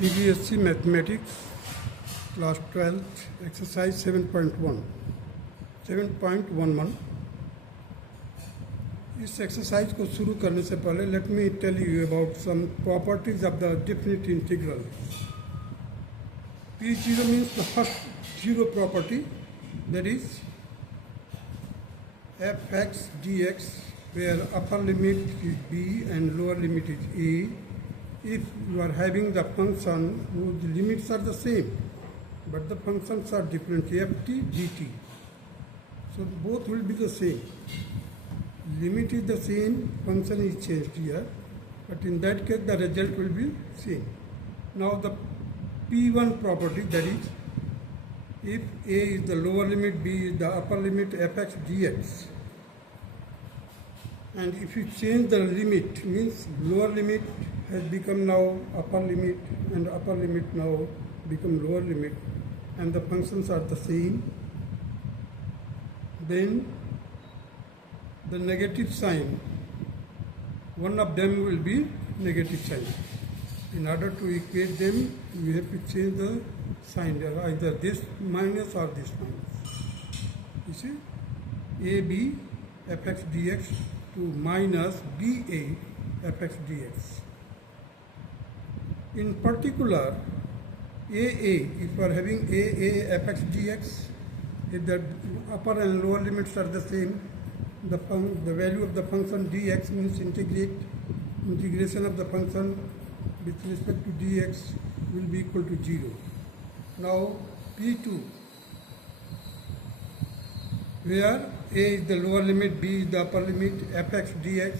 CBSE Mathematics Class 12 Exercise 7.1 7.11 इस exercise को शुरू करने से पहले let me tell you about some properties of the definite integral. P0 means the first zero property, that is fx dx, where upper limit is b and lower limit is a. If you are having the function whose limits are the same but the functions are different, ft dt, so both will be the same. Limit is the same, function is changed here, but in that case the result will be same. Now the P1 property, that is if a is the lower limit, b is the upper limit, fx dx, and if you change the limit, means lower limit has become now upper limit and upper limit now become lower limit, and the functions are the same, then the negative sign, one of them will be negative sign. In order to equate them, we have to change the sign, either this minus or this minus. You see, AB fx dx to minus BA fx dx. In particular, AA, if you are having AA fx dx, if the upper and lower limits are the same, the value of the function dx means integration of the function with respect to dx will be equal to 0. Now P2, where a is the lower limit, b is the upper limit, fx dx,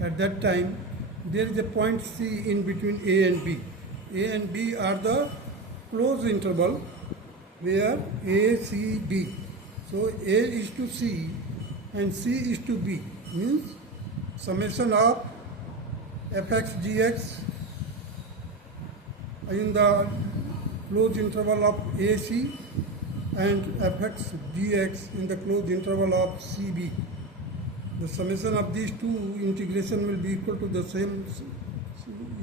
at that time there is a point C in between a and b. A and b are the closed interval where a, c, b. So a is to c and c is to b, means summation of fx dx in the closed interval of AC and fx dx in the closed interval of CB. The summation of these two integration will be equal to the same,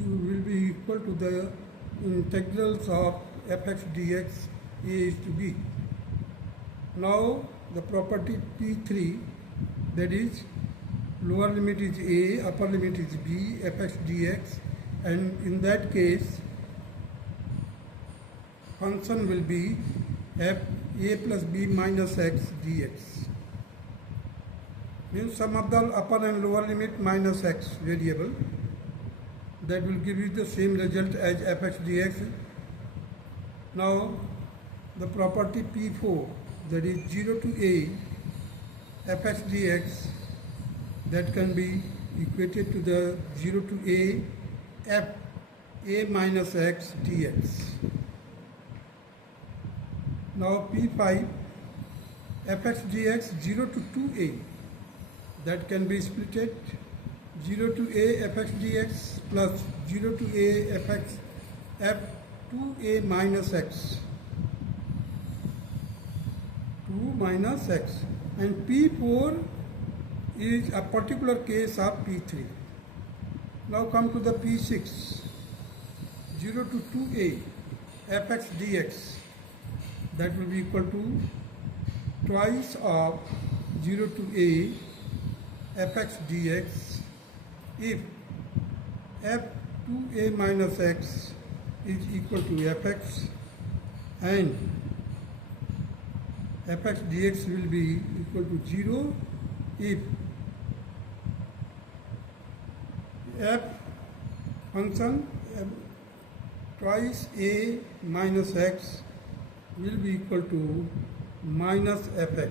will be equal to the integrals of fx dx a is to b. Now the property P3, that is lower limit is a, upper limit is b, fx dx, and in that case function will be f a plus b minus x dx, means sum of the upper and lower limit minus x variable, that will give you the same result as fx dx. Now the property P4, that is 0 to a fx dx, that can be equated to the 0 to a f a minus x dx. Now P5 fx dx 0 to 2a, that can be splitted 0 to a fx dx plus 0 to a fx f 2a minus x, 2 minus x, and P4 is a particular case of P3. Now come to the P6, 0 to 2a fx dx, that will be equal to twice of 0 to a fx dx if f 2a minus x is equal to fx, and fx dx will be equal to 0 if f function twice a minus x will be equal to minus fx.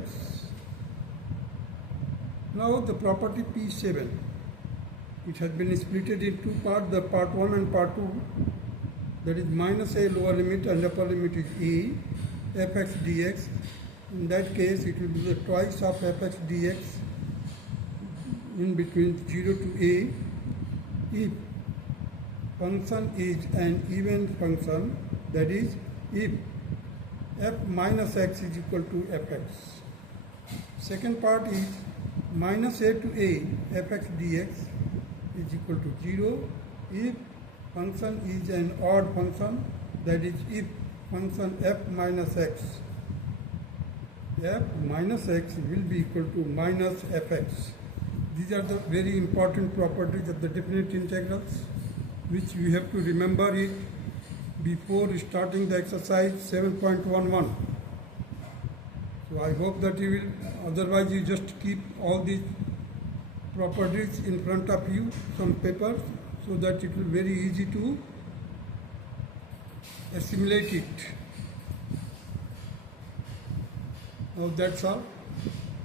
Now the property P7, it has been split in two parts, the part 1 and part 2, that is minus a lower limit and upper limit is a fx dx. In that case it will be the twice of fx dx in between 0 to a if function is an even function, that is if f minus x is equal to fx. Second part is minus a to a fx dx is equal to 0 if function is an odd function, that is if function f minus x will be equal to minus fx. These are the very important properties of the definite integrals, which you have to remember it before starting the exercise 7.11. So I hope that you will, otherwise you just keep all these properties in front of you, some papers, so that it will be very easy to assimilate it. Now that's all.